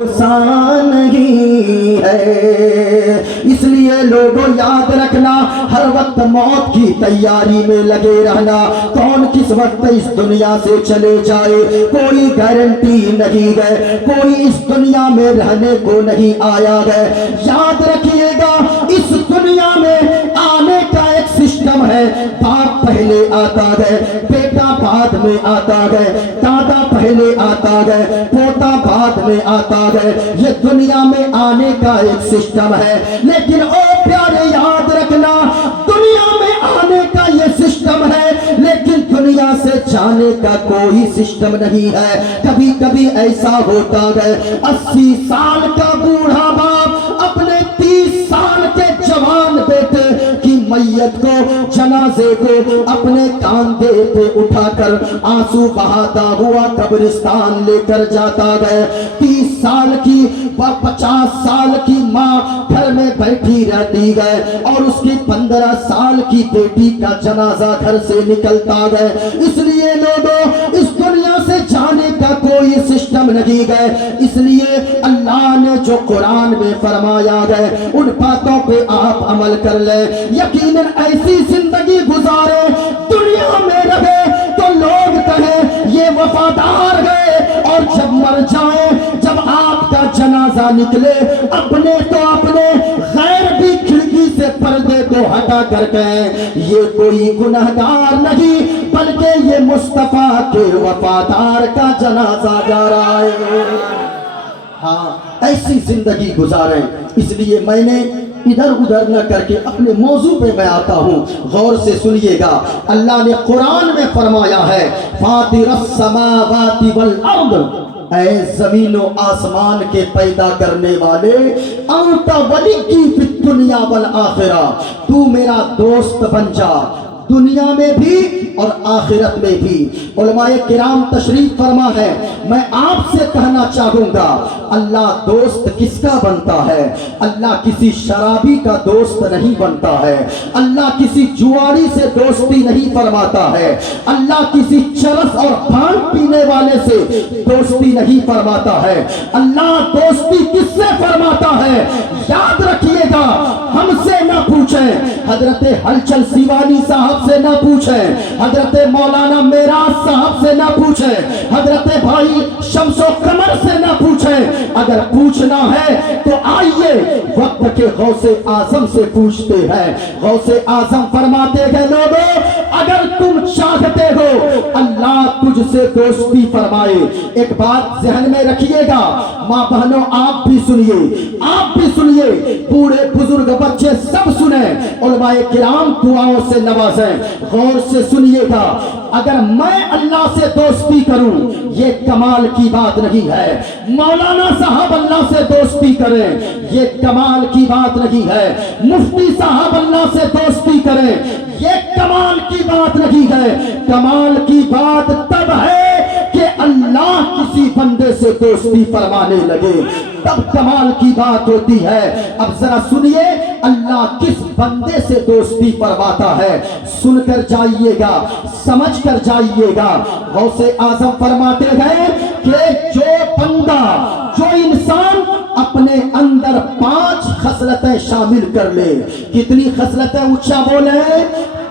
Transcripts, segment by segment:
نہیں ہے، اس لیے لوگوں یاد رکھنا، ہر وقت موت کی تیاری میں لگے رہنا۔ کون کس وقت اس دنیا سے چلے جائے کوئی گارنٹی نہیں ہے، کوئی اس دنیا میں رہنے کو نہیں آیا ہے۔ یاد رکھیے گا اس دنیا میں آنے کا ایک سسٹم ہے، باپ پہلے آتا ہے، بیٹا بعد میں آتا ہے، دادا پہلے آتا ہے، پوتا بعد میں آتا ہے۔ یہ دنیا میں آنے کا ایک سسٹم ہے، لیکن او پیارے یاد رکھنا، دنیا میں آنے کا یہ سسٹم ہے لیکن دنیا سے جانے کا کوئی سسٹم نہیں ہے۔ کبھی کبھی ایسا ہوتا ہے 80 سال کا بوڑھا باپ اپنے 30 سال کے جوان بیٹے کی میت کو، جنازے کو اپنے کاندھے پہ اٹھا کر آنسو بہاتا ہوا قبرستان لے کر جاتا ہے۔ 30 سال کی 50 سال کی ماں گھر میں بیٹھی رہتی ہے اور اس کی 15 سال کی بیٹی کا جنازہ گھر سے نکلتا ہے۔ اس لیے لوگوں اس دنیا سے جانے کا کوئی سسٹم نہیں ہے، اس لیے اللہ نے جو قرآن میں فرمایا ہے ان باتوں پہ آپ عمل کر لیں۔ یقیناً ایسی زندگی گزارے، دنیا میں رہے تو لوگ کہیں یہ وفادار ہے، اور جب مر جائیں، جب آپ کا جنازہ نکلے، اپنے تو اپنے، غیر بھی کھڑکی سے پردے کو ہٹا کر کہیں یہ کوئی گنہگار نہیں بلکہ یہ مصطفیٰ کے وفادار کا جنازہ جا رہا ہے۔ ہاں، ایسی زندگی گزاریں۔ اس لیے میں نے ادھر ادھر نہ کر کے اپنے موضوع پہ میں آتا ہوں، غور سے سنیے گا۔ اللہ نے قرآن میں فرمایا ہے فاطر السماوات والارض، اے زمین و آسمان کے پیدا کرنے والے، انت ولی فی الدنیا والآخرہ، تو میرا دوست بن جا دنیا میں بھی اور آخرت میں بھی۔ علماء کرام تشریف فرما ہے، میں آپ سے کہنا چاہوں گا اللہ دوست کس کا بنتا ہے؟ اللہ کسی شرابی کا دوست نہیں بنتا ہے، اللہ کسی جواری سے دوستی نہیں فرماتا ہے، اللہ کسی چرس اور بھانگ پینے والے سے دوستی نہیں فرماتا ہے۔ اللہ دوستی کس سے فرماتا ہے؟ یاد رکھیے گا، ہم سے نہ پوچھیں، حضرت ہلچل سیوانی صاحب سے نہ پوچھیں، حضرت مولانا میراث صاحب سے نہ پوچھیں، حضرت بھائی شمس و قمر سے نہ پوچھیں۔ اگر پوچھنا ہے تو آئیے وقت کے غوث اعظم سے پوچھتے ہیں۔ غوث اعظم فرماتے ہیں لوگوں اگر تم چاہتے ہو اللہ تجھ سے دوستی فرمائے، ایک بات ذہن میں رکھیے گا، ماں بہنوں آپ بھی سنیے، آپ بھی سنیے، بوڑھے بزرگ بچے سب سنیں، علماء کرام دعاؤں سے نوازیں۔ غور سے سنیے گا، اگر میں اللہ سے دوستی کروں یہ کمال کی بات نہیں ہے، مولانا صاحب اللہ سے دوستی کریں یہ کمال کی بات نہیں ہے، مفتی صاحب اللہ سے دوستی کریں یہ کمال کی بات نہیں ہے۔ کمال کی بات تب ہے کہ اللہ کسی بندے سے دوستی فرمانے لگے، تب کمال کی بات ہوتی ہے۔ اب ذرا سنیے اللہ کس بندے سے دوستی فرماتا ہے، سن کر جائیے گا، سمجھ کر جائیے گا۔ غوث اعظم فرماتے ہیں کہ جو بندہ، جو انسان اپنے اندر 5 خصلتیں شامل کر لے، کتنی خصلتیں؟ اونچا بولیں،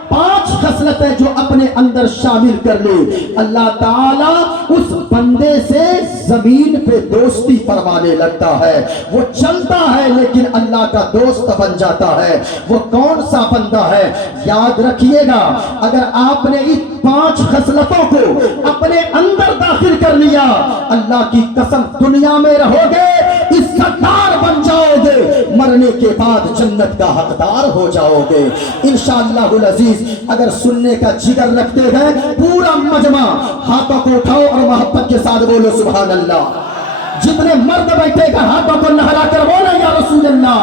5 خصلتیں جو اپنے اندر شامل کر لے، اللہ تعالیٰ اس بندے سے زمین پہ دوستی فرمانے لگتا ہے۔ وہ چلتا ہے لیکن اللہ کا دوست بن جاتا ہے۔ وہ کون سا بندہ ہے؟ یاد رکھیے گا، اگر آپ نے اس 5 خصلتوں کو اپنے اندر داخل کر لیا، اللہ کی قسم دنیا میں رہو گے عزت دار بن جاؤ گے، مرنے کے بعد جنت کا حقدار ہو جاؤ گے انشاءاللہ العزیز۔ اگر سننے کا جگر رکھتے ہیں پورا مجمع ہاتھوں کو اٹھاؤ اور محبت کے ساتھ بولو سبحان اللہ۔ جتنے مرد بیٹھے گا ہاتھوں کو لہرا کر بولو یا رسول اللہ۔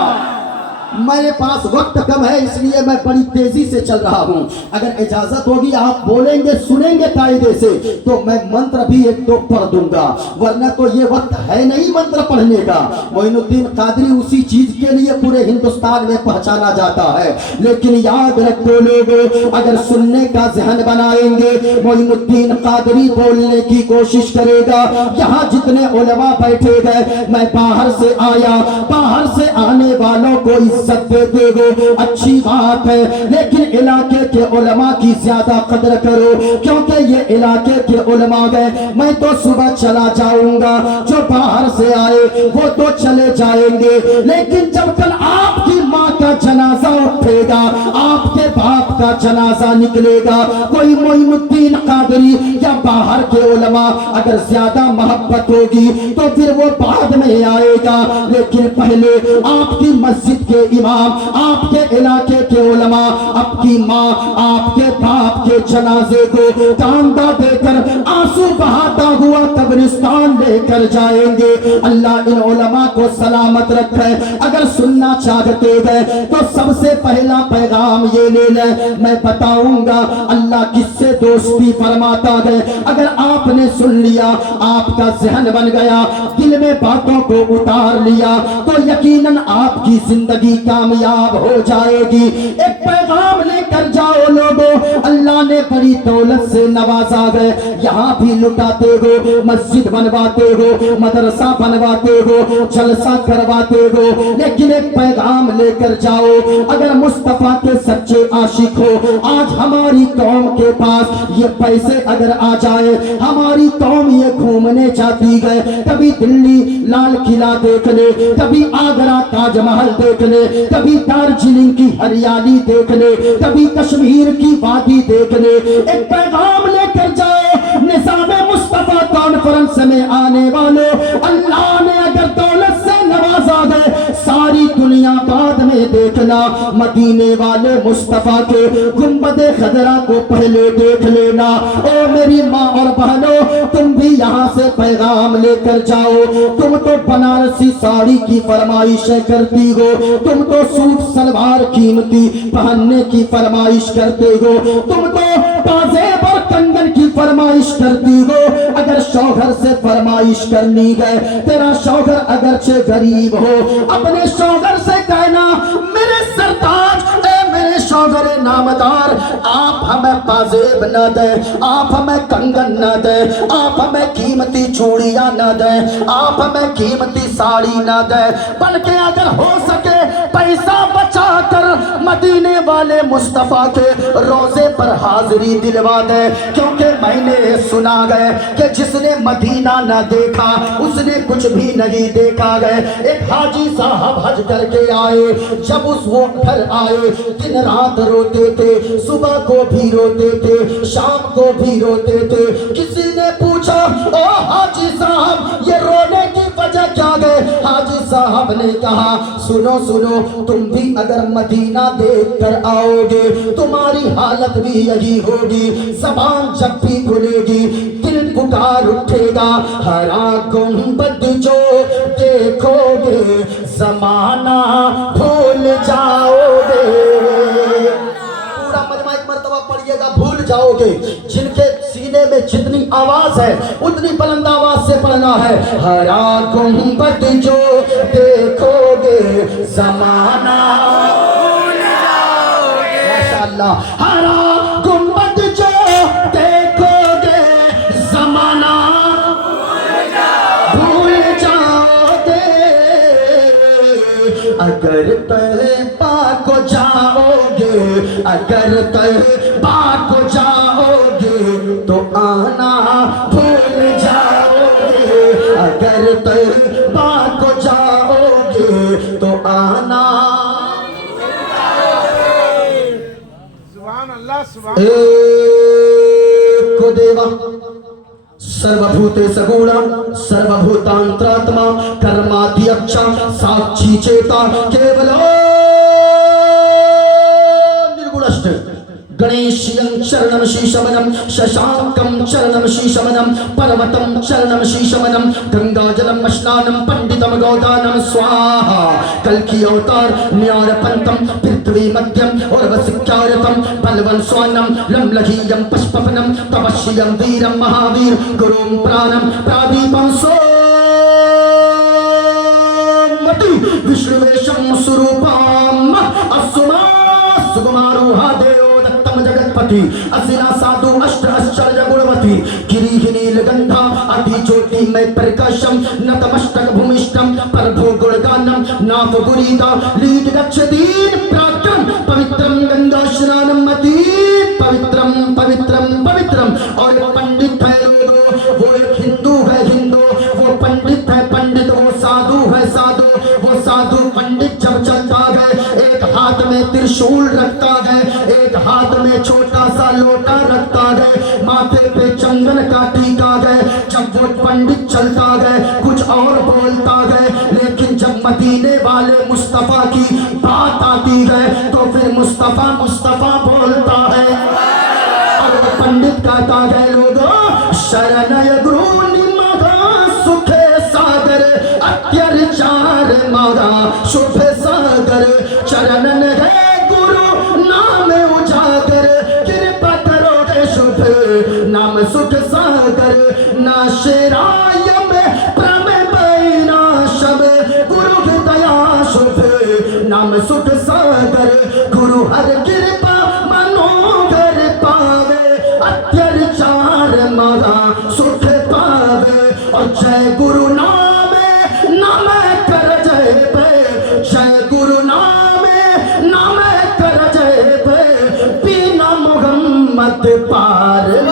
मेरे पास वक्त कम है इसलिए मैं बड़ी तेजी से चल रहा हूँ। अगर इजाजत होगी आप बोलेंगे सुनेंगे कायदे से तो मैं मंत्र भी एक दो पढ़ दूंगा, वरना तो ये वक्त है नहीं मंत्र पढ़ने का। मोइनुद्दीन कादरी उसी चीज के लिए पूरे हिंदुस्तान में पहचाना जाता है। लेकिन याद रखो लोगों, अगर सुनने का ज़हन बनाएंगे, मोइनुद्दीन कादरी बोलने की कोशिश करेगा। यहाँ जितने उलमा बैठे गए, मैं बाहर से आया, बाहर से आने वालों को इज्जत देते हो, अच्छी बात है, लेकिन इलाके के उलमा की ज्यादा कदर करो, क्योंकि ये इलाके के उलमा गए, मैं तो सुबह चला जाऊंगा, जो बाहर से आए वो तो चले जाएंगे, लेकिन जब कल आपकी माँ का जनाजा उठेगा, आपके बाप का जनाजा निकलेगा, कोई मोइनुद्दीन कादरी या बाहर के उलमा अगर ज्यादा मोहब्बत होगी तो फिर वो बाद में आएगा, लेकिन पहले आपकी मस्जिद के इमाम, आपके इलाके के उलमा, आपकी माँ, आपके बाप के जनाजे को कांदा देकर आंसू बहाता हुआ कब्रिस्तान लेकर जाएंगे। अल्लाह इन उलमा को सलामत रखे। अगर सुनना चाहते हैं तो सबसे पहला पैगाम ये ले लें, मैं बताऊंगा अल्लाह किससे दोस्ती फरमाता है। अगर आपने सुन लिया, आपका ज़हन बन गया, दिल में बातों को उतार लिया, तो यकीनन आपकी जिंदगी कामयाब हो जाएगी। एक पैगाम लेकर जाओ लोगों, अल्लाह ने बड़ी दौलत से नवाजा है, यहाँ भी लुटाते हो, मस्जिद बनवाते हो, मदरसा बनवाते हो, जलसा करवाते हो, लेकिन एक पैगाम लेकर जाओ। अगर मुस्तफा के सच्चे आशिक हो, आज हमारी कौम के पास ये पैसे अगर आ जाए, हमारी कौम ये घूमने जाती है, कभी दिल्ली लाल किला देख ले, कभी आगरा ताजमहल देख ले, कभी दार्जिलिंग की हरियाली देख ले, कभी कश्मीर की वादी देख ले। एक पैगाम लेकर जाओ, निज़ामे मुस्तफा कॉन्फ्रेंस में आने वालों, अल्लाह ने अगर दौलत से नवाजा है, सारी दुनिया बाद में देखना, मदीने वाले मुस्तफा के गुंबदे खदरा को पहले देख लेना। ओ मेरी माँ और बहनों, तुम भी यहाँ से पैगाम लेकर जाओ। तुम तो बनारसी साड़ी की फरमाइशें करती हो, तुम तो सूट सलवार कीमती पहनने की फरमाइश करते हो, तुम तो पाजेब और कंगन की फरमाइश करती हो। अगर शौहर से फरमाइश करनी है, तेरा शौहर अगरचे गरीब हो, अपने शौहर से कहना, मेरे सरताज, मेरे शौहर नामदार, आप हमें पाजेब न दें, आप हमें कंगन न दें, आप हमें कीमती चूड़ियां न दें, आप हमें कीमती साड़ी न दें, बल्कि अगर हो सके पैसा बचाकर मदीने वाले मुस्तफा के रोजे पर हाजिरी दिलवा दे। क्योंकि मैंने सुना गए कि जिसने मदीना न देखा उसने कुछ भी नहीं देखा गए। एक हाजी साहब हज करके आए, जब उस वो घर आए, दिन रात रोते थे, सुबह को भी रोते थे, शाम को भी रोते थे। किसी ने पूछा, ओ हाजी साहब ये रोने की वजह क्या है? हाजी साहब ने कहा, सुनो सुनो, तुम भी अगर मदीना देख कर आओगे तुम्हारी हालत भी यही होगी। ज़बान जब भी खुलेगी दिल पुकार उठेगा, हरा गुंबद जो देखोगे ज़माना भूल जाओगे। पूरा मजमा एक मर्तबा पढ़िएगा, भूल जाओगे। जिनके सीने में जितनी आवाज है उतनी बुलंद आवाज से पढ़ना है, हरा गुंबद जो देखोगे ज़माना भूल जाओगे। माशाअल्लाह, हरा गुंबद जो देखोगे ज़माना भूल जाओगे। अगर तैबा को जाओगे, अगर तैबा को जाओगे तो आना भूल जाओगे। अगर तैबा को जाओगे तो आना। सुभान अल्लाह, सुभान एको देवा सर्वभूते सगुणा सर्वभूतांतरात्मा कर्माध्यक्ष साक्षी चेता केवल निर्गुणश्च गणेशं चरणं शीशमनं शशांकं चरणं शीशमनं पर्वतं चरणं शीशमनं गंगाजलं स्नानं पंडितं गोदानं स्वाहा कल्कि अवतार न्यारपंतं पृथ्वी मध्यम और वसिक्यारतं बलवन् स्वानं लम्लहीयं पुष्पवनं तपस्यं वीरं महावीर गुरुं प्राणं प्रादीपं सोमति विष्णुवेशं स्वरूपम् असुमा सुकुमारोहा देवो दत्तम जगत्पति असिना साधु अष्ट आश्चर्य गुणवती गिरिहि नीलगंधा अति ज्योति में प्रकाशम नतमस्तक भूमिष्ठम प्रभु गुणगानम नाम गुरीता लीड गच्छतीन प्रातम पवित्रम गंगा स्नानम अति पवित्रम पवित्रम पवित्रम और पंडित है वो एक हिंदू है हिंदू वो पंडित है पंडित वो साधु है साधु वो साधु पंडित जब चलता है एक हाथ में त्रिशूल रखता है एक हाथ में छोटा सा लोटा रखता है माथे पे चंदन का टीका है जब वो पंडित चलता है कुछ और बोलता है लेकिन जब मदीने वाले मुस्तफा की बात आती है तो फिर मुस्तफा मुस्तफा बोलता है और वो पंडित कहता है लोगों शरणय गुरु निमगा सुखे सागर अत्याचार मागा शुभ सागर चरणन है गुरु नाम उजागर कृपा करोगे शुभ नाम सुख सागर नाशराय में प्रम बैना शब गुरु दया शुभ नाम सुख सागर गुरु हर कृपा मनोगर पावे अत्याचार मागा सुख पावे और जय गुरु नाम नाम कर जय पे जय गुरु नाम नाम कर जय पे बिना मोहम्मद पार न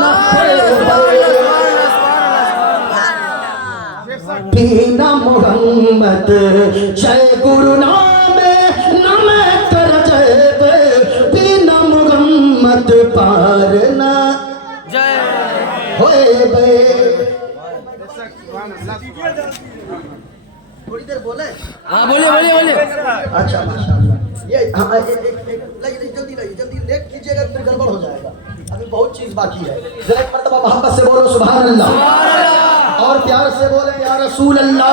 बिना मोहम्मद जय गुरु नाम नाम कर जय पे बिना मोहम्मद पार न होए बे थोड़ी देर बोले हाँ बोलिए बोलिए बोलिए अच्छा माशाल्लाह ये हाँ जल्दी लेट कीजिएगा फिर गड़बड़ हो जाएगा अभी बहुत चीज बाकी है जरा एक मर्तबा मोहब्बत से बोलो सुभान अल्लाह और प्यार से बोले या रसूल अल्लाह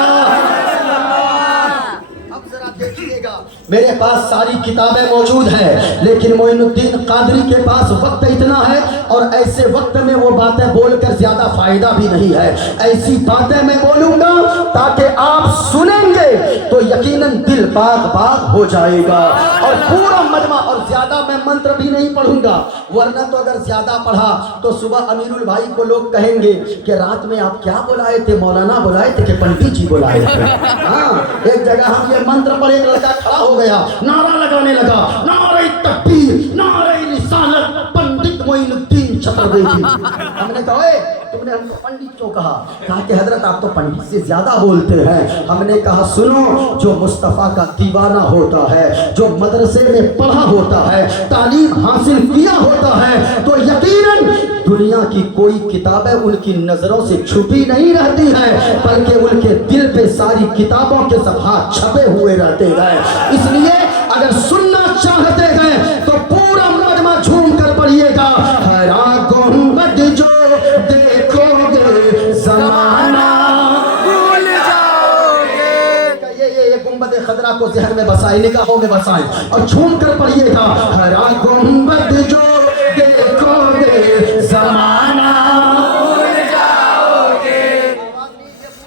अब जरा देखिएगा मेरे पास सारी किताबें मौजूद हैं लेकिन मोइनुद्दीन कादरी के पास वक्त इतना है और ऐसे वक्त में वो बातें बोलकर ज्यादा फायदा भी नहीं है ऐसी बातें मैं बोलूंगा ताकि आप सुनेंगे तो यकीनन दिल बाग बाग हो जाएगा और पूरा मजमा और ज्यादा मैं मंत्र भी नहीं पढ़ूंगा वरना तो अगर ज्यादा पढ़ा तो सुबह अमीरुल भाई को लोग कहेंगे कि रात में आप क्या बुलाए थे मौलाना बुलाए थे कि पंडित जी बुलाए थे हाँ एक जगह हम ये मंत्र पर एक लड़का खड़ा हो गया नारा लगाने लगा नारे तकबीर नारे रिसालत पंडित मोइनुद्दीन चतुर्वेदी हमने कहा तुमने हमको पंडित क्यों कहा कि हजरत आप तो पंडित से ज्यादा बोलते हैं हमने कहा सुनो जो मुस्तफा का दीवाना होता है जो मदरसे में पढ़ा होता है तालीम हासिल किया होता है तो यकीनन दुनिया की कोई किताबें उनकी नजरों से छुपी नहीं रहती है बल्कि उनके दिल पे सारी किताबों के सफात छपे हुए रहते हैं इसलिए अगर सुनना चाहते हैं तो पूरा मजमा झूम कर पढ़िएगा हरा गुंबद जो देखोगे जमाना भूल जाओगे ये गुंबद खदरा को जहन में बसाए निगाहों में बसाए और झूम कर पढ़िएगा हरा गुंबद जो देखोगे जमाना भूल जाओगे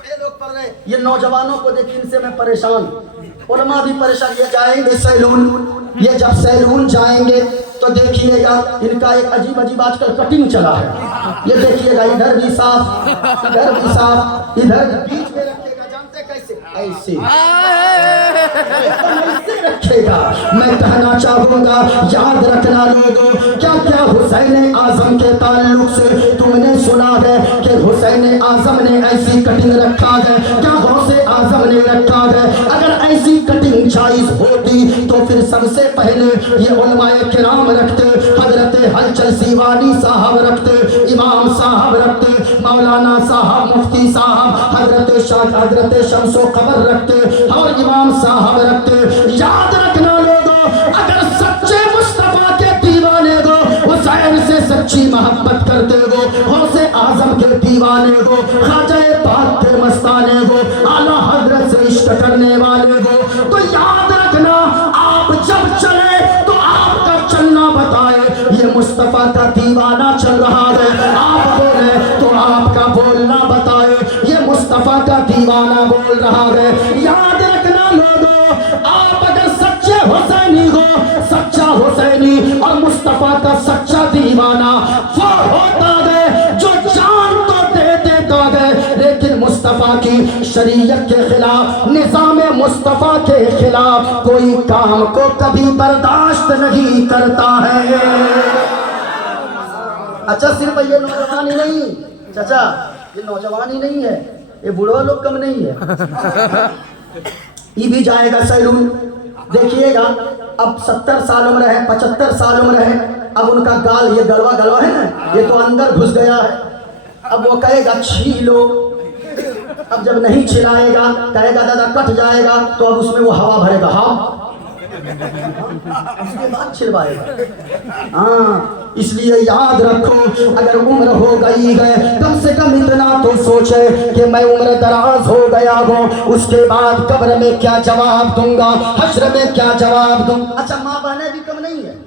ये लोग पढ़ रहे ये नौजवानों को देख इनसे मैं परेशान उलमा भी परेशान ये जाएंगे सैलून ये जब सैलून जाएंगे तो देखिएगा इनका एक अजीब अजीब आजकल कटिंग चला है ये देखिएगा इधर भी साफ इधर बीच में रखेगा जानते कैसे ऐसे रखेगा मैं कहना चाहूंगा याद रखना लोगों क्या क्या हुसैन आजम के ताल्लुक से तुमने सुना है कि हुसैन आजम ने ऐसी कटिंग रखा है क्या गौसे आजम ने रखा है अगर ऐसी कटिंग जायज होती तो फिर सबसे पहले ये उलमाए किराम रखते हजरत हलचल सीवानी साहब रखते इमाम साहब रखते मौलाना साहब मुफ्ती साहब हजरत शमसो कबर रखते और इमाम साहब रखते याद रखना लोगों अगर सच्चे मुस्तफा के दीवाने को उस दीवाने को, ख्वाजा पाक के मस्ताने को, आला हजरत से इश्क करने वाले को, तो याद रखना आप जब चले तो आपका चलना बताए ये मुस्तफा का दीवाना चल रहा है, आप बोले तो आपका बोलना बताए ये मुस्तफा का दीवाना बोल रहा है। याद रखना लोगों, आप अगर सच्चे हुसैनी हो, सच्चा हुसैनी और मुस्तफा का सच्चा दीवाना वो होता है जो जान तो दे देता है लेकिन मुस्तफा की शरीयत के खिलाफ, निजाम मुस्तफा के खिलाफ कोई काम को कभी बर्दाश्त नहीं करता है। अच्छा सिर्फ ये नौजवान ही नहीं, चाचा ये नौजवान ही नहीं है, ये बुढ़वा लोग कम नहीं है, ये भी जाएगा सैलून। देखिएगा अब 70 साल उम्र है, 75 साल उम्र है, अब उनका गाल ये गलवा गलवा है ना, ये तो अंदर घुस गया है। अब वो कहेगा छीलो, अब जब नहीं छिलाएगा कहेगा दादा कट जाएगा, तो अब उसमें वो हवा भरेगा, हाँ उसके बाद छिलवाएगा। हाँ इसलिए याद रखो अगर उम्र हो गई है कम से कम इतना तो सोचे कि मैं उम्र दराज हो गया हूँ, उसके बाद कब्र में क्या जवाब दूंगा, हश्र में क्या जवाब दूं। अच्छा माँ बहनें भी कम नहीं है।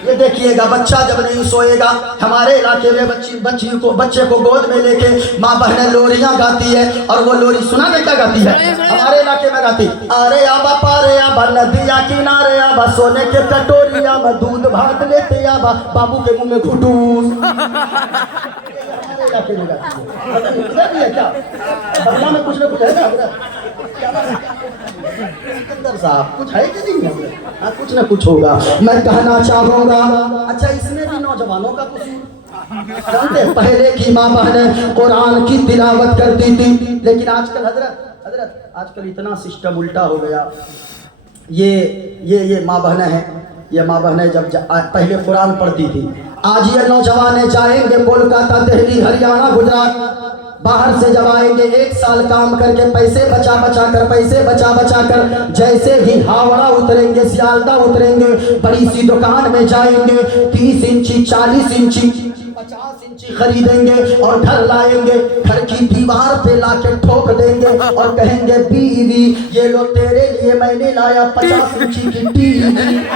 ये देखिएगा बच्चा जब नहीं सोएगा, हमारे इलाके में बच्चे को गोद में लेके माँ बहनें लोरियां गाती है, और वो लोरी सुना के क्या गाती है, हमारे इलाके में गाती, अरे आबा पारे आबा नदिया किनारे आबा सोने के कटोरी आबा दूध भात लेते आबा बाबू के मुंह में घुटूस। हमारे इलाके में गाती है, इधर भी है क्या, बंगला में कुछ ना कुछ है ना सिकंदर साहब, कुछ है कि नहीं है? हाँ कुछ ना कुछ होगा। मैं कहना चाहूँगा अच्छा इसमें भी नौजवानों का कसूर। जानते पहले की माँ बहनें कुरान की तिलावत करती थी, लेकिन आजकल हजरत आजकल इतना सिस्टम उल्टा हो गया। ये माँ बहनें हैं, ये माँ बहनें जब पहले कुरान पढ़ती थी, आज ये नौजवान जाएंगे कोलकाता, दिल्ली, हरियाणा, गुजरात, बाहर से जब आएंगे 1 साल काम करके पैसे बचा बचा कर जैसे ही हावड़ा उतरेंगे, सियालदा उतरेंगे, बड़ी सी दुकान में जाएंगे, 30 इंची 40 इंची 50 इंची खरीदेंगे और घर लाएंगे, घर की दीवार पे लाके ठोक देंगे और कहेंगे बीवी ये लो तेरे लिए मैंने लाया 50 इंची की टीवी।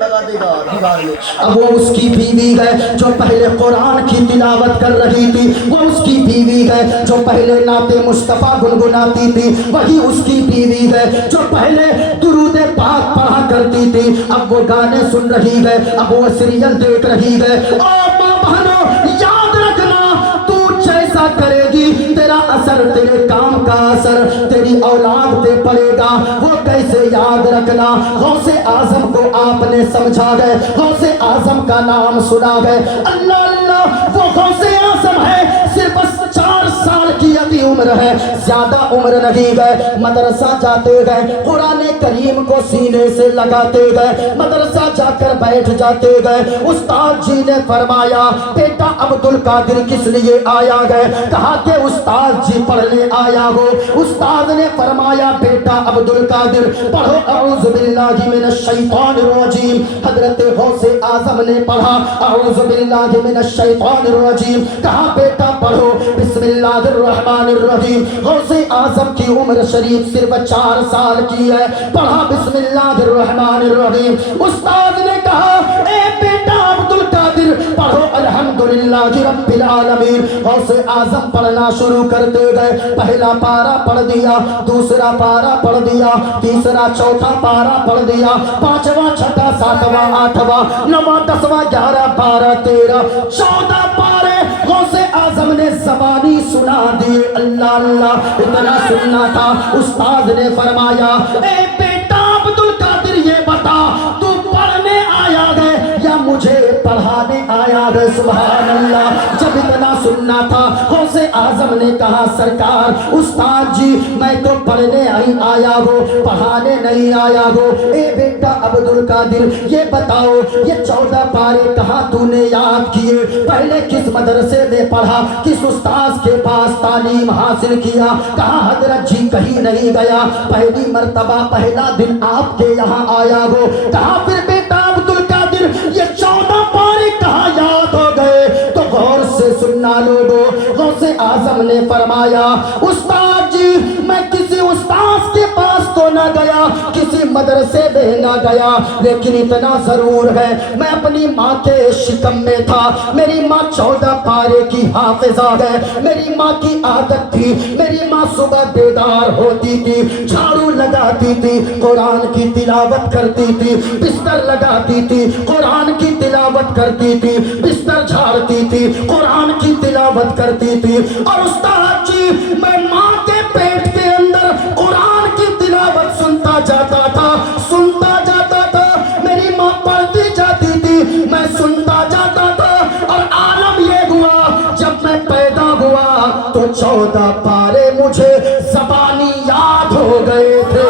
लगा देगा दीवार में। अब वो उसकी बीवी है जो पहले कुरान की तिलावत कर रही थी, वो उसकी बीवी है जो पहले नाते मुस्तफा गुनगुनाती थी, वही उसकी बीवी है जो पहले दुरूद पाक पढ़ा करती थी, अब वो गाने सुन रही है, अब वो सीरियल देख रही है। और माँ बहनों याद रखना, तू जैसा करेगी तेरा असर, तेरे काम का असर तेरी औलाद पे पड़ेगा। वो कैसे याद रखना, गौसे आजम को आपने समझा है, गौसे आजम का नाम सुना है, अल्लाह अल्लाह वो गौसे आजम है, सिर्फ 4 साल की अति उम्र है, ज्यादा उम्र नहीं गए, मदरसा जाते गए, कुरान करीम को सीने से लगाते गए, मदरसा जाकर बैठ जाते गए। उस्ताद जी ने फरमाया बेटा अब्दुल कादिर किस लिए आया है, कहा कि उस्ताद जी पढ़ने आया हो। उस्ताद ने फरमाया बेटा अब्दुल कादिर पढ़ो अऊज़ु बिल्लाहि मिनश शैतानिर रजीम। हजरत गौसे आजम ने पढ़ा अऊज़ु बिल्लाहि मिनश शैतानिर रजीम, कहा बेटा पढ़ो बिस्मिल्लाहिर रहमानिर रहीम। गौसे आजम की उम्र शरीफ सिर्फ 4 साल की है, पढ़ा बिस्मिल्लाहिर रहमानिर रहीम। उस्ताद ने कहा ए बेटा अब्दुल कादिर पढ़ो अल्हम्दुलिल्लाहि रब्बिल आलमीन। गौसे आजम पढ़ना शुरू करते गए, पहला पारा पढ़ दिया, दूसरा पारा पढ़ दिया, तीसरा चौथा पारा पढ़ दिया, 5वां 6वां 7वां 8वां 9वां 10वां 11 12 13 14 पारे गौसे आजम ने ज़बानी सुना दिए। अल्लाह अल्लाह इतना सुनना था। उस्ताद ने फरमाया ए बेटा अब्दुल कादिर ये बता तू पढ़ने आया है या मुझे पढ़ाने आया है। सुभान अल्लाह। जब इतना सुनना था गौसे आजम ने कहा सरकार उस्ताद जी मैं तो पढ़ने आया हो, पढ़ाने नहीं आया हो। ए बेटा अब्दुल कादिर ये बताओ ये 14 पारे कहाँ तूने याद किए, पहले किस मदरसे में पढ़ा, किस उस्ताद के पास तालीम हासिल किया, कहाँ हजरत जी कहीं नहीं गया, पहली मर्तबा पहला दिन आपके यहाँ आया हो, कहाँ फिर बेटा अब्दुल कादिर ये 14 पारे कहाँ याद हो गए। ने फरमाया, उस्ताद जी मैं किसी उस्ताद के पास तो ना गया, किसी मदरसे में ना गया, लेकिन इतना जरूर है मैं अपनी माँ के शिकम में था। मेरी माँ 14 पारे की हाफिजा है। मेरी माँ की आदत थी, मेरी माँ सुबह बेदार होती थी, झाड़ू लगाती थी, कुरान की तिलावत करती थी, बिस्तर लगाती थी, कुरान की तिलावत करती थी, बिस्तर झाड़ती थी, कुरान की तिलावत करती थी। और उस्ताद जी मैं माँ के पेट के अंदर कुरान की तिलावत सुनता जाता था, सुनता जाता था। मेरी माँ पढ़ती जाती थी, मैं सुनता जाता था। और आलम ये हुआ जब मैं पैदा हुआ तो 14 पारे मुझे ज़बानी याद हो गए थे।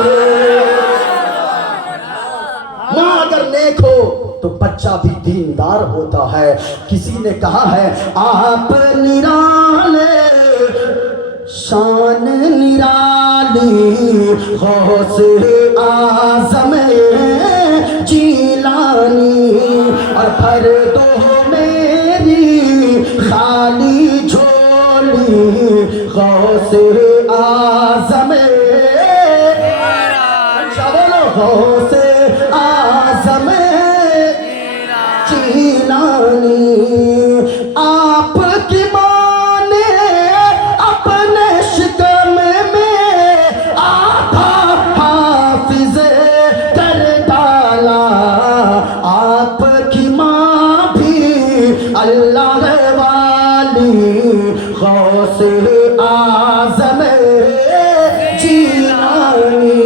माँ अगर नेक हो तो बच्चा भी दीनदार होता है। किसी ने कहा है आप निराले शान निराली गौसे आज़म जीलानी, और भर दो मेरी खाली झोली गौसे आज़म गौसे आज़म जीलानी। आपकी माँ ने अपने शिकम में आधा हाफिज कर डाला, आपकी माँ भी अल्लाह वाली गौसे आज़म जीलानी।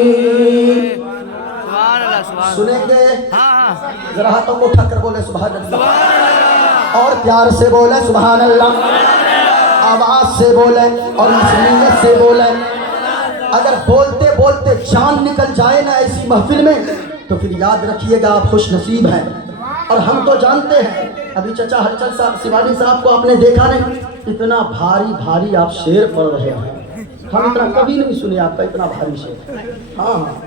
सुनेंगे जरा हाथों को उठाकर बोले सुभान अल्लाह, और प्यार से बोले सुभान अल्लाह, आवाज से बोले और नीयत से बोले। अगर बोलते बोलते जान निकल जाए ना ऐसी महफिल में तो फिर याद रखिएगा आप खुश नसीब हैं। और हम तो जानते हैं, अभी चचा हलचल साहब शिवानी साहब को आपने देखा नहीं, इतना भारी भारी आप शेर पढ़ रहे हैं, हम इतना कभी नहीं सुने आपका इतना भारी शेर। हाँ हाँ,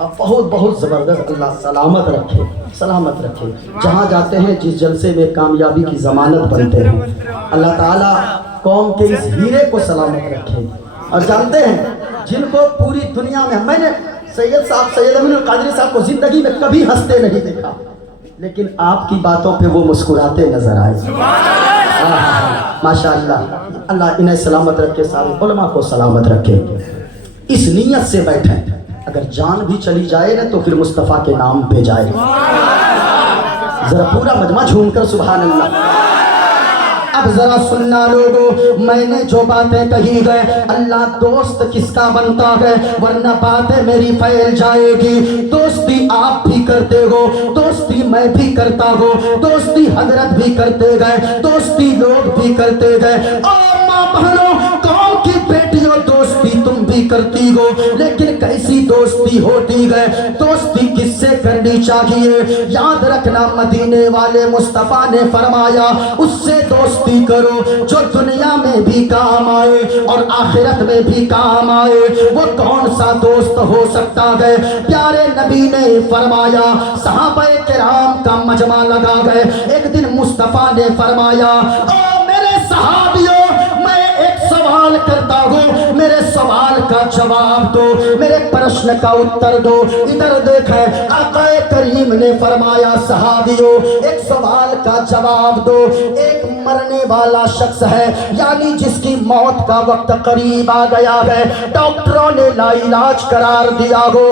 आप बहुत बहुत ज़बरदस्त। अल्लाह सलामत रखे, सलामत रखे। जहाँ जाते हैं जिस जलसे में कामयाबी की ज़मानत बनते हैं, अल्लाह ताला कौम के इस हीरे को सलामत रखे। और जानते हैं जिनको पूरी दुनिया में, मैंने सैयद साहब सैयद अमीनुल कादरी साहब को ज़िंदगी में कभी हंसते नहीं देखा, लेकिन आपकी बातों पे वो मुस्कुराते नजर आए। माशाअल्लाह, अल्लाह इन्हें सलामत रखे, सारे उलमा को सलामत रखे। इस नीयत से बैठे, अगर जान भी चली जाए ना तो फिर मुस्तफ़ा के नाम पे जाए। जरा पूरा मजमा झूमकर सुभान अल्लाह। अब जरा सुनना लोगो, मैंने जो बातें कही है, अल्लाह दोस्त किसका बनता है, वरना बातें मेरी फैल जाएगी। दोस्ती आप भी करते हो, दोस्ती मैं भी करता हूँ, दोस्ती हजरत भी करते गए, दोस्ती लोग भी करते गए। और माँ बहनों, कौम की बेटियों, दोस्ती तुम भी करती हो, लेकिन कैसी दोस्ती होती है, दोस्ती किससे करनी चाहिए। याद रखना, मदीने वाले मुस्तफ़ा ने फरमाया उससे दोस्ती करो जो दुनिया में भी काम आए और आखिरत में भी काम आए। वो कौन सा दोस्त हो सकता है। प्यारे नबी ने फरमाया, सहाबाए किराम का मजमा लगा गए। एक दिन मुस्तफ़ा ने फरमाया, ओ मेरे सहाबियों, मैं एक सवाल करता हूँ, मेरे सवाल का जवाब दो, मेरे प्रश्न का उत्तर दो। इधर देखें, आक़ाए करीम ने फरमाया, सहाबियों एक सवाल का जवाब दो। एक मरने वाला शख्स है, यानी जिसकी मौत का वक्त करीब आ गया है, डॉक्टरों ने लाइलाज करार दिया हो।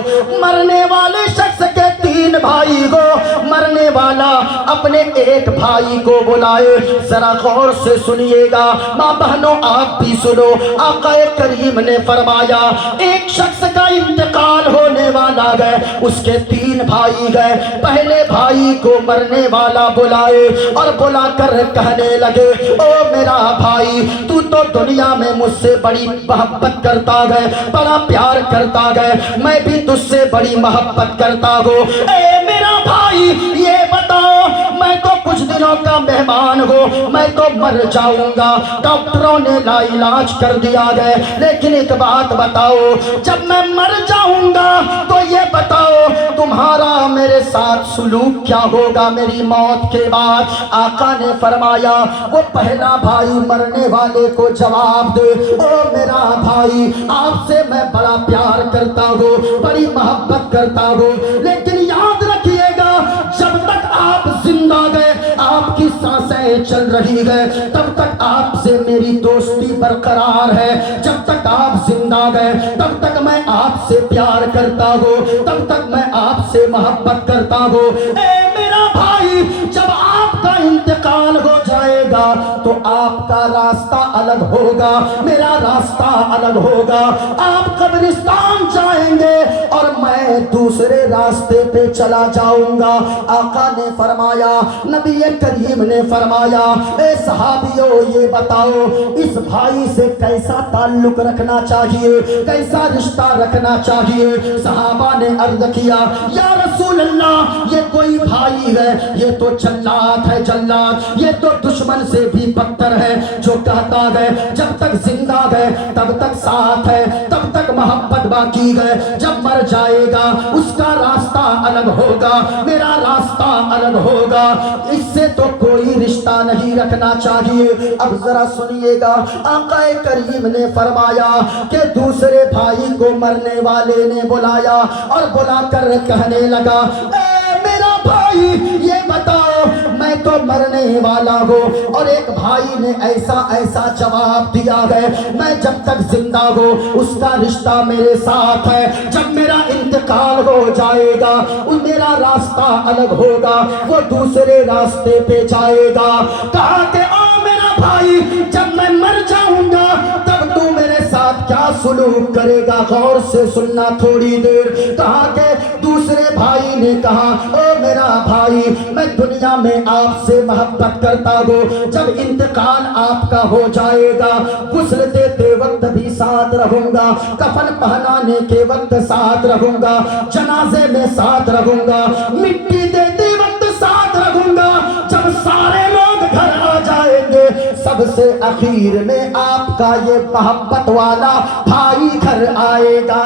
मरने वाले शख्स के 3 भाई हो, मरने वाला अपने एक भाई को बुलाए। जरा गौर से सुनिएगा माँ बहनों, आप भी सुनो। आक़ाए करीम ने फरमाया, एक शख्स का इंतकाल होने वाला है, उसके 3 भाई गए। पहले भाई को मरने वाला बुलाए और बुलाकर कहने लगे, ओ मेरा भाई, तू तो दुनिया में मुझसे बड़ी मोहब्बत करता है, बड़ा प्यार करता है, मैं भी तुझसे बड़ी मोहब्बत करता हूँ। ए मेरा भाई, ये बताओ, मैं तो कुछ दिनों का मेहमान हो, मैं तो मर जाऊंगा। डॉक्टरों ने लाइलाज कर दिया है, लेकिन एक बात बताओ, जब मैं मर जाऊंगा तो ये बताओ तुम्हारा मेरे साथ सुलूक क्या होगा मेरी मौत के बाद? आका ने फरमाया, वो पहला भाई मरने वाले को जवाब दे, ओ मेरा भाई, आपसे मैं बड़ा प्यार करता हूँ, बड़ी मोहब्बत करता हूँ, लेकिन याद रखिएगा जब तक आप जिंदा गए, आपकी सांसें चल रही है, तब तक आपसे मेरी दोस्ती बरकरार है। जब तक आप जिंदा गए तब तक मैं आपसे प्यार करता हूँ, तब तक मैं आपसे मोहब्बत करता हूँ। ए मेरा भाई, जब आपका इंतकाल हो जाएगा तो आपका रास्ता अलग होगा, मेरा रास्ता अलग होगा। आप कब्रिस्तान जाएंगे और मैं दूसरे रास्ते पे चला जाऊंगा। आका ने फरमाया, नबी करीम ने फरमाया, ए सहाबियों ये बताओ इस भाई से कैसा ताल्लुक रखना चाहिए, कैसा रिश्ता रखना चाहिए? सहाबा ने अर्ज किया, या रसूल अल्लाह, ये कोई भाई है, ये तो जल्लाद है, जल्लाद, ये तो दुश्मन से भी बदतर है, जो कहता है जब तक जिंदा है तब तक साथ है, तब तक मोहब्बत बाकी है, जब मर जाएगा उसका रास्ता अलग होगा, मेरा रास्ता अलग होगा, इससे तो कोई रिश्ता नहीं रखना चाहिए। अब जरा सुनिएगा, आका करीम ने फरमाया कि दूसरे भाई को मरने वाले ने बुलाया और बुलाकर कहने लगा, ए मेरा भाई, ये बताओ मैं तो मरने वाला हूँ और एक भाई ने ऐसा ऐसा जवाब दिया है, मैं जब तक जिंदा हूँ उसका रिश्ता मेरे साथ है, जब मेरा इंतकाल हो जाएगा मेरा रास्ता अलग होगा, वो दूसरे रास्ते पे जाएगा। कहा कि ओ मेरा भाई, जब मैं मर जाऊंगा तब तू मेरे साथ क्या सुलूक करेगा? गौर से सुनना थोड़ी देर। कहा कि दूसरे भाई ने कहा, ओ मेरा भाई, मैं दुनिया में आपसे मोहब्बत करता हूँ, जब इंतकाल आपका हो जाएगा गुस्ल देते वक्त भी साथ रहूंगा, कफन पहनाने के वक्त साथ रहूंगा, जनाजे में साथ रहूंगा, मिट्टी देते वक्त साथ रहूंगा, जब सारे लोग घर आ जाएंगे सबसे आखिर में आपका ये मोहब्बत वाला भाई घर आएगा।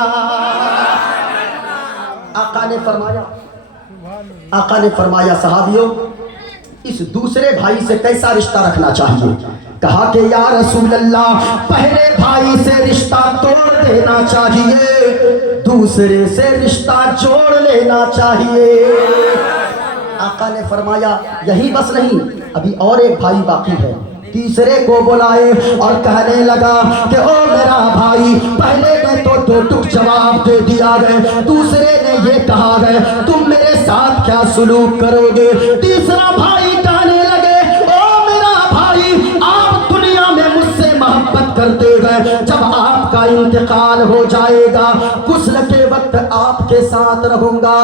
आका ने फरमाया सहाबियों, इस दूसरे भाई से कैसा रिश्ता रखना चाहिए? कहा कि या रसूल अल्लाह, पहले भाई से रिश्ता तोड़ देना चाहिए, दूसरे से रिश्ता जोड़ लेना चाहिए। आका ने फरमाया यही बस नहीं, अभी और एक भाई बाकी है। तीसरे को बुलाए और कहने लगा कि ओ मेरा भाई, पहले ने तो दो टुक जवाब दे दिया है, दूसरे ने ये कहा है तुम मेरे साथ क्या सुलूक करोगे? तीसरा भाई कहने लगे, ओ मेरा भाई, आप दुनिया में मुझसे मोहब्बत करते हैं, जब आपका इंतकाल हो जाएगा गुस्ल के वक्त आपके साथ रहूंगा,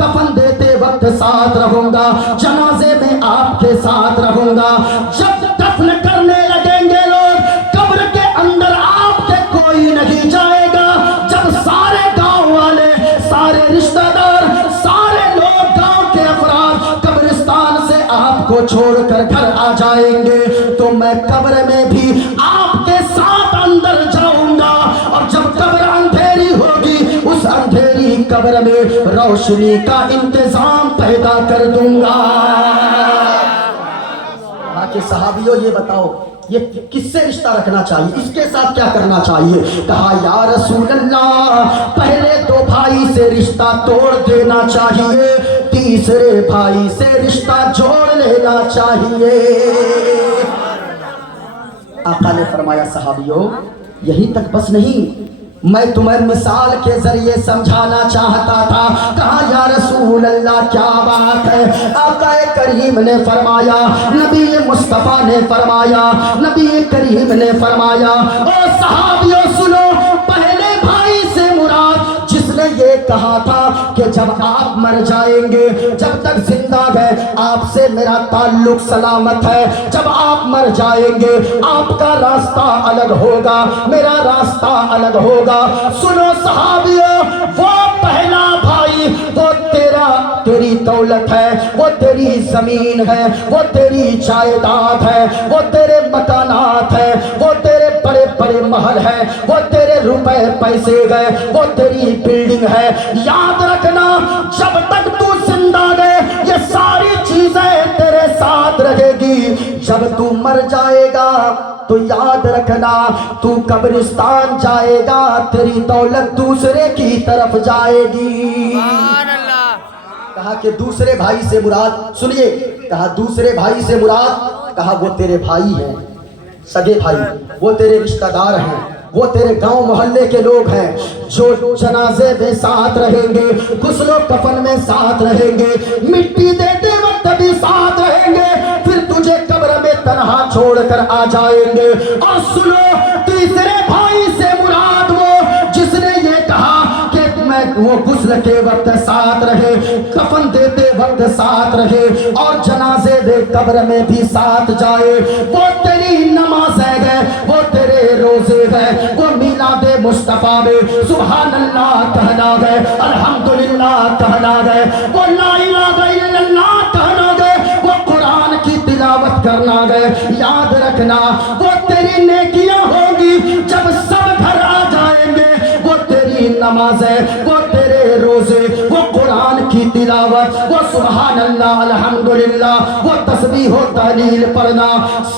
कफन देते वक्त साथ रहूंगा, जनाजे में आपके साथ रहूंगा, जब दफन करने लगेंगे लोग कब्र के अंदर आपके कोई नहीं जाएगा, जब सारे गांव वाले, सारे रिश्तेदार, सारे लोग गांव के अफराद कब्रिस्तान से आपको छोड़कर घर आ जाएंगे, तो मैं कब्र में भी आपके साथ अंदर जाऊंगा, और जब कब्र अंधेरी होगी उस अंधेरी कब्र में रोशनी का इंतजाम पैदा कर दूंगा। कि सहाबियों ये बताओ ये किससे रिश्ता रखना चाहिए, इसके साथ क्या करना चाहिए? कहा या रसूल अल्लाह, पहले दो भाई से रिश्ता तोड़ देना चाहिए, तीसरे भाई से रिश्ता जोड़ लेना चाहिए। आका ने फरमाया सहाबियों यही तक बस नहीं, मैं तुम्हें मिसाल के जरिए समझाना चाहता था। कहा या रसूल अल्लाह क्या बात है? आका करीम ने फरमाया, नबी मुस्तफा ने फरमाया, नबी करीम ने फरमाया, ओ सहाबियों सुनो, पहले भाई से मुराद जिसने ये कहा था कि जब आप मर जाएंगे, जब तक जिंदा है आपसे मेरा ताल्लुक सलामत है, जब आप मर जाएंगे आपका रास्ता अलग होगा, मेरा रास्ता अलग होगा। सुनो सहाबियों, वो पहला भाई वो तेरी दौलत है, वो تیری زمین ہے، وہ تیری جائیداد ہے، وہ تیرے مکانات ہیں، وہ تیرے بڑے بڑے محل ہیں، وہ تیرے روپے پیسے گئے، وہ تیری بلڈنگ ہے۔ یاد رکھنا جب تک تو زندہ ہے یہ ساری چیزیں تیرے ساتھ رہے گی، جب تو مر جائے گا تو یاد رکھنا تو قبرستان جائے گا، تیری دولت دوسرے کی طرف جائے گی۔ کہا کہ دوسرے بھائی سے مراد، سنیے، کہا دوسرے بھائی سے مراد، کہا وہ تیرے بھائی ہیں، سگے بھائی، وہ تیرے رشتہ دار ہیں، وہ تیرے گاؤں محلے کے لوگ ہیں جو جنازے میں ساتھ رہیں گے، غسل و کفن میں ساتھ رہیں گے، مٹی دیتے وقت بھی ساتھ رہیں گے، پھر تجھے قبر میں تنہا چھوڑ کر آ جائیں گے۔ اور سنو، تیسرے بھائی سے مراد وہ جس نے یہ کہا کہ وہ غسل کے وقت ساتھ رہے، کفن دیتے وقت ساتھ رہے، اور جنازے دے قبر میں بھی ساتھ جائے۔ وہ تیری نمازیں گئے، وہ تیرے روزے گئے، وہ میلاد مصطفیٰ میں سبحان اللہ کہنا گئے، الحمدللہ کہنا گئے، وہ لا الہ الا اللہ کہنا گئے، وہ قرآن کی تلاوت کرنا گئے۔ یاد رکھنا وہ تیری نیکیاں ہوں گی جب سب گھر آ جائیں گے، وہ تیری نمازیں، وہ تیرے روزے، وہ قرآن کی تلاوت، وہ سبحان اللہ الحمدللہ، وہ تسبیح و تہلیل پڑھنا،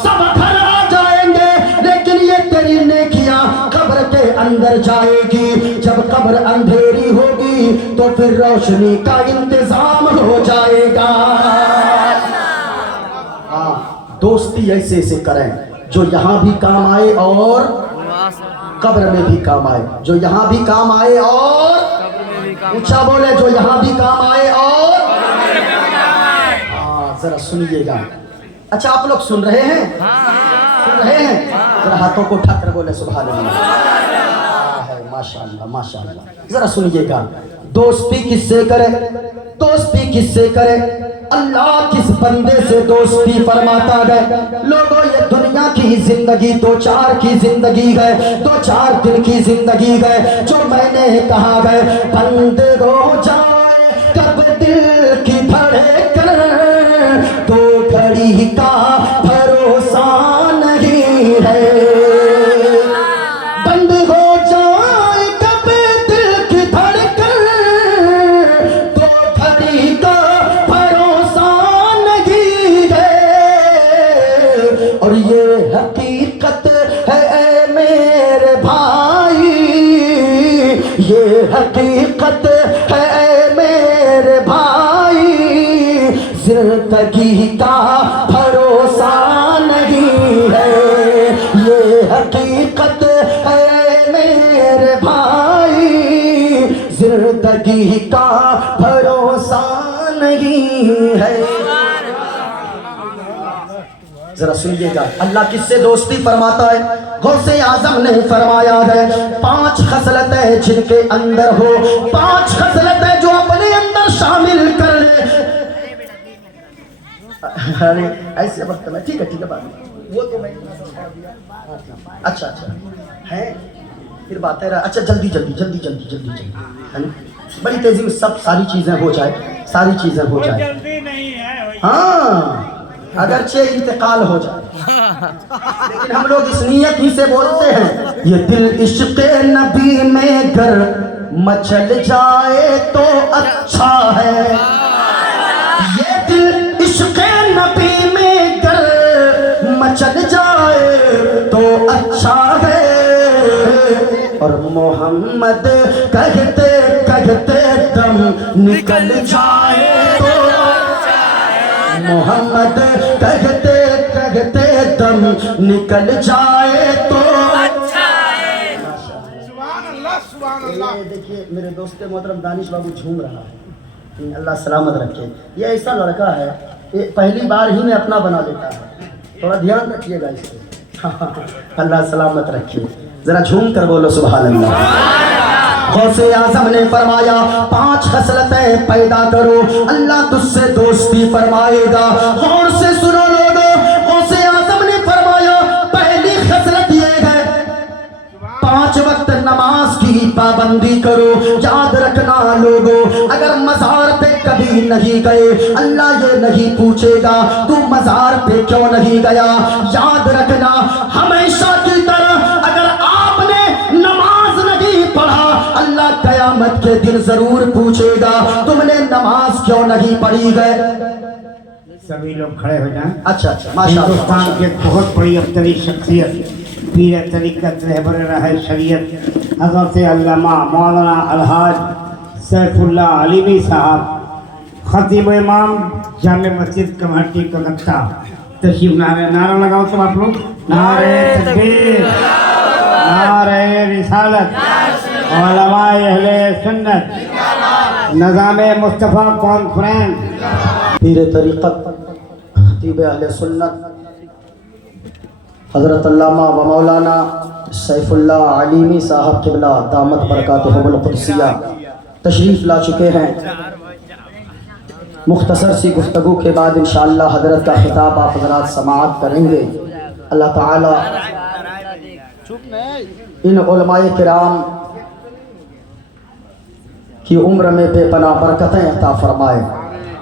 سب گھر آ جائیں گے، لیکن یہ تیری نیکیاں قبر کے اندر جائے گی۔ جب قبر اندھیری ہوگی تو پھر روشنی کا انتظام ہو جائے گا۔ ہاں، دوستی ایسے ایسے کریں جو یہاں بھی کام آئے اور قبر میں بھی کام آئے، جو یہاں بھی کام آئے اور اونچا بولے، جو یہاں بھی کام آئے اور ہاں ذرا سنیے گا۔ اچھا آپ لوگ سن رہے ہیں؟ سن رہے ہیں؟ ذرا ہاتھوں کو اٹھا کر بولے سبحان اللہ۔ ماشاءاللہ ماشاءاللہ۔ ذرا سنیے گا، دوستی کس سے کرے؟ دوستی کس سے کرے؟ اللہ کس بندے سے دوستی فرماتا ہے؟ لوگوں یہ دنیا کی زندگی دو چار کی زندگی ہے، دو چار دن کی زندگی ہے، جو میں نے کہا ہے بندے ہو جائے کب دل کی دھڑکن، دو گھڑی کا بھروسہ نہیں ہے، بند ہو جائے کب دل کی دھڑکن، دو گھڑی کا بھروسہ نہیں ہے، اور یہ حقیقت ہے اے میرے بھائی، یہ حقیقت ہے اے میرے بھائی، زندگی کا بھروسہ نہیں ہے، یہ حقیقت ہے میرے بھائی، زندگی کا بھروسہ نہیں ہے۔ ذرا سنیے گا، اللہ کس سے دوستی فرماتا ہے؟ غوث اعظم نے فرمایا ہے 5 خصلتیں جن کے اندر ہو، 5 خصلتیں جو اپنے اندر شامل کر لے۔ ایسے وقت میں ٹھیک ہے بات وہ تو میں اچھا ہے پھر بات ہے، اچھا جلدی بڑی تیزی میں سب ساری چیزیں ہو جائے، ہاں اگرچہ انتقال ہو جائے، لیکن ہم لوگ اس نیت ہی سے بولتے ہیں، یہ دل عشق نبی میں گر مچل جائے تو اچھا ہے، یہ دل عشق نبی میں گر مچل جائے تو اچھا ہے، اور محمد کہتے کہتے دم نکل جائے تو محمد کہتے کہتے دم نکل جائے تو اچھا ہے۔ سبحان اللہ سبحان اللہ۔ دیکھیے میرے دوست محترم دانش بابو جھوم رہا ہے، اللہ سلامت رکھے۔ یہ ایسا لڑکا ہے کہ پہلی بار ہی میں اپنا بنا لیتا ہے، تھوڑا دھیان رکھیے گا اس پہ، اللہ سلامت رکھے۔ ذرا جھوم کر بولو سبحان اللہ۔ غوث اعظم نے فرمایا 5 خصلتیں پیدا کرو، اللہ تجھ سے دوستی فرمائے گا۔ غور سے سنو لوگوں، غوث اعظم نے فرمایا پہلی خصلت یہ ہے 5 وقت نماز کی پابندی کرو۔ یاد رکھنا لوگوں، اگر مزار پہ کبھی نہیں گئے، اللہ یہ نہیں پوچھے گا تو مزار پہ کیوں نہیں گیا۔ یاد رکھنا ہمیشہ کی طرح اگر آپ نے نماز نہیں پڑھا، اللہ قیامت کے دن ضرور پوچھے گا تم نے نماز کیوں نہیں پڑھی گئے۔ سبھی لوگ کھڑے ہو جائیں۔ اچھا ماشاء ہندوستان اللہ۔ کی ایک بہت بڑی ابتری شخصیت، پیر طریقت رہبر راہ شریعت، حضرت علامہ مولانا الحاج سیف اللہ علیمی صاحب، خطیب امام جامع مسجد کمیٹی کلکتہ تشریف لائے۔ نعرہ لگاؤ سب آپ لوگ، نعرہ تکبیر، نعرہ رسالت، علماء اہل سنت، نظام مصطفیٰ کانفرنس، پیر طریقت خطیب اہل سنت حضرت علامہ و مولانا سیف اللہ علیمی صاحب قبلہ دامت برکاتہم القدسیہ تشریف لا چکے ہیں۔ مختصر سی گفتگو کے بعد انشاءاللہ حضرت کا خطاب آپ حضرات سماعت کریں گے۔ اللہ تعالی ان علماء کرام کی عمر میں بے پناہ برکتیں عطا فرمائے۔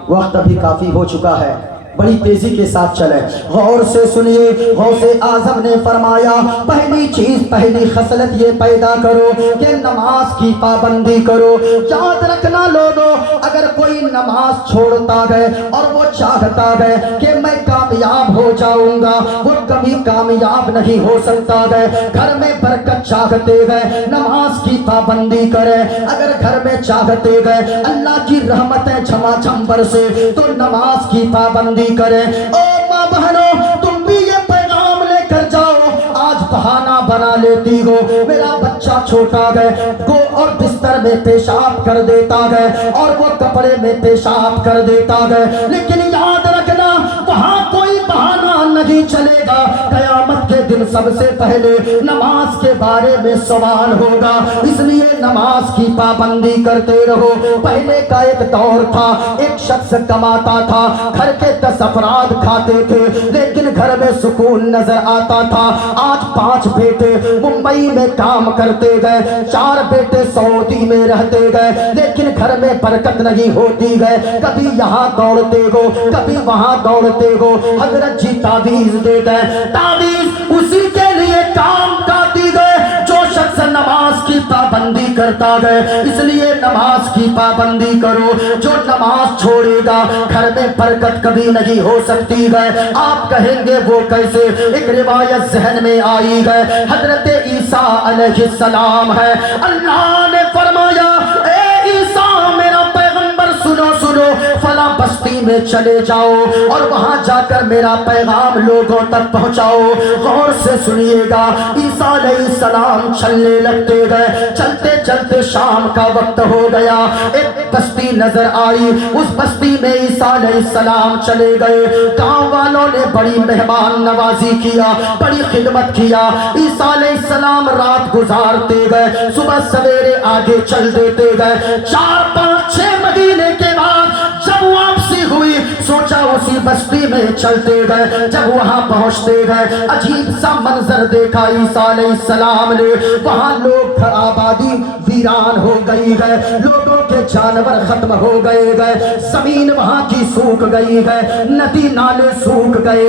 وقت ابھی کافی ہو چکا ہے، بڑی تیزی کے ساتھ چلے، غور سے سنیے۔ غوث اعظم نے فرمایا پہلی چیز، پہلی خصلت یہ پیدا کرو کہ نماز کی پابندی کرو۔ یاد رکھنا لوگوں، اگر کوئی نماز چھوڑتا ہے اور وہ چاہتا ہے کہ میں کامیاب ہو جاؤں گا، وہ کبھی کامیاب نہیں ہو سکتا ہے۔ گھر میں برکت چاہتے گئے نماز کی پابندی کرے، اگر گھر میں چاہتے گئے اللہ کی رحمتیں جھما جھم برسے تو نماز کی پابندی کرے۔ او ماں بہنوں، تم بھی یہ پیغام لے کر جاؤ۔ آج بہانہ بنا لیتی ہو میرا بچہ چھوٹا گئے کو اور بستر میں پیشاب کر دیتا گئے اور وہ کپڑے میں پیشاب کر دیتا گئے، لیکن یاد رکھنا وہاں کوئی بہانہ نہیں چلے گا۔ قیامت کے دن سب سے پہلے نماز کے بارے میں سوال ہوگا، اس لیے نماز کی پابندی کرتے رہو۔ پہلے کا ایک دور تھا، ایک شخص کماتا تھا، گھر کے 10 افراد کھاتے تھے لیکن گھر میں سکون نظر آتا تھا۔ آج 5 بیٹے ممبئی میں کام کرتے گئے، 4 بیٹے سعودی میں رہتے گئے، لیکن گھر میں برکت نہیں ہوتی گئے۔ کبھی یہاں دوڑتے ہو کبھی وہاں دوڑتے ہو۔ حضرت جی تعویذ دے گئے، تعویذ اسی کے لیے کام کرتی گئے جو شخص نماز کی پابندی کرتا گئے۔ اس لیے نماز کی پابندی کرو، جو نماز چھوڑے گا گھر میں برکت کبھی نہیں ہو سکتی گئے۔ آپ کہیں گے وہ کیسے؟ ایک روایت ذہن میں آئی گئے، حضرت عیسیٰ علیہ السلام ہے، اللہ نے فرمایا اے عیسیٰ میرا پیغمبر سنو سنو، فلاں بستی میں چلے جاؤ اور وہاں جا کر میرا پیغام لوگوں تک پہنچاؤ۔ غور سے سنیے گا، عیسیٰ علیہ السلام چلنے لگتے گئے، چلتے چلتے شام کا وقت ہو گیا، ایک بستی نظر آئی، اس بستی میں عیسیٰ علیہ السلام چلے گئے۔ گاؤں والوں نے بڑی مہمان نوازی کیا، بڑی خدمت کیا۔ عیسیٰ علیہ السلام رات گزارتے گئے، صبح سویرے آگے چل دیتے گئے۔ 4 5 6 مہینے کے بعد جب واپسی ہوئی، سوچا اسی بستی میں چلتے گئے۔ جب وہاں پہنچتے گئے عجیب سا منظر دیکھا عیسیٰ علیہ السلام نے، وہاں لوگ آبادی ویران ہو گئی ہے، لوگوں کے جانور ختم ہو گئے، زمین وہاں کی سوکھ گئی ہے، ندی نالے سوکھ گئے۔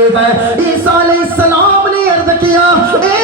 عیسیٰ علیہ السلام نے عرض کیا اے